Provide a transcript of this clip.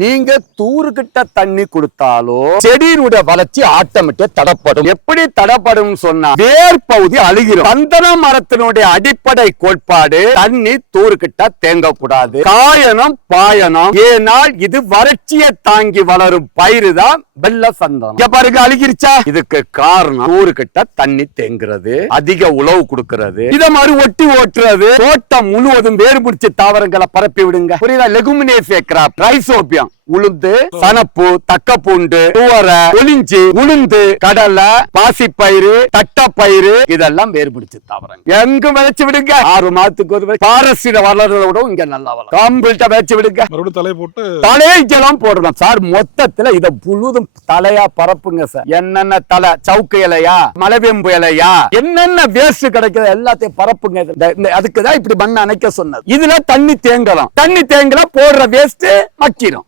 நீங்க தூருக்கிட்ட தண்ணி கொடுத்தாலோ செடியினுடைய வளர்ச்சி ஆட்டோமேட்டிக்கா தடப்படும். எப்படி தடப்படும் சொன்னா வேர் பகுதி அழுகிரும். சந்தன மரத்தினுடைய அடிப்படை கோட்பாடு தண்ணி தூருக்கிட்ட தேங்க கூடாது காயனம் பாயனம். ஏனால் இது வறட்சியை தாங்கி வளரும் பயிறு தான் வெள்ள சந்தனம். பாருங்க அழுகிருச்சா? இதுக்கு காரணம் தூருக்கிட்ட தண்ணி தேங்குறது அதிக உழவு கொடுக்கிறது இத மாதிரி ஒட்டி ஓட்டுறது தோட்டம் முழுவதும் வேறு பிடிச்ச தாவரங்களை பரப்பி விடுங்க. புரியுதா? லெகுமினேசிய கிராப் ரைசோபியம் உளுந்து சனப்பு தக்கப்பூண்டு துவரை ஒளிஞ்சி உளுந்து கடலை பாசிப்பயிறு தட்டப்பயிறு இதெல்லாம் வேறுபிடிச்சு தாவரங்க எங்க விளைச்சு விடுங்க. ஆறு மாதத்துக்கு ஒரு பாரஸ்டில வளர்றத விட இங்க நல்லா வளரும். கம்பிள்கிட்ட விளைச்சு விடுங்க. தலை போட்டு தலைக்கெல்லாம் போடுறோம் சார் மொத்தத்துல இத முழுதும் தலையா பரப்புங்க சார். என்னென்ன தலை? சவுக்கு இலையா? மலைவேம்பு இலையா? என்னென்ன வேஸ்ட் கிடைக்குது எல்லாத்தையும் பரப்புங்க. அதுக்குதான் இப்படி மண் அணைக்க சொன்னது. இதுல தண்ணி தேங்கலாம். தண்ணி தேங்கலாம் போடுற வேஸ்ட் மக்கிரும்.